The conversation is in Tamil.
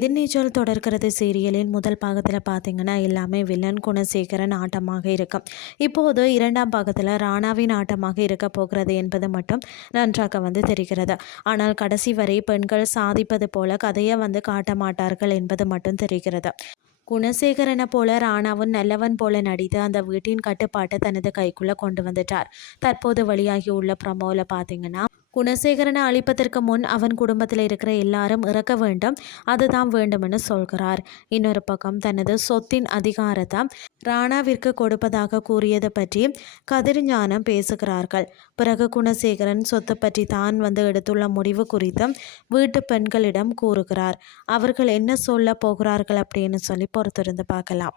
எதிர்நீச்சல் தொடர்கிறது சீரியலின் முதல் பாகத்தில் பார்த்தீங்கன்னா எல்லாமே வில்லன் குணசேகரன் ஆட்டமாக இருக்கும். இப்போது இரண்டாம் பாகத்தில் ராணாவின் ஆட்டமாக இருக்க போகிறது என்பது மட்டும் நன்றாக தெரிகிறது. ஆனால் கடைசி வரை பெண்கள் சாதிப்பது போல கதையை காட்ட மாட்டார்கள் என்பது மட்டும் தெரிகிறது. குணசேகரனை போல ராணாவும் நல்லவன் போல நடித்து அந்த வீட்டின் கட்டுப்பாட்டை தனது கைக்குள்ள கொண்டு வந்துட்டார். தற்போது வெளியாகி உள்ள ப்ரமோவில் பார்த்தீங்கன்னா குணசேகரனை அழிப்பதற்கு முன் அவன் குடும்பத்தில் இருக்கிற எல்லாரும் இறக்க வேண்டும், அதுதான் வேண்டுமென்னு சொல்கிறார். இன்னொரு பக்கம் தனது சொத்தின் அதிகாரத்தை ராணாவிற்கு கொடுப்பதாக கூறியது பற்றி கதிர்ஞானம் பேசுகிறார்கள். பிறகு குணசேகரன் சொத்து பற்றி தான் எடுத்துள்ள முடிவு குறித்து வீட்டு பெண்களிடம் கூறுகிறார். அவர்கள் என்ன சொல்ல போகிறார்கள் அப்படின்னு சொல்லி பொறுத்திருந்து பார்க்கலாம்.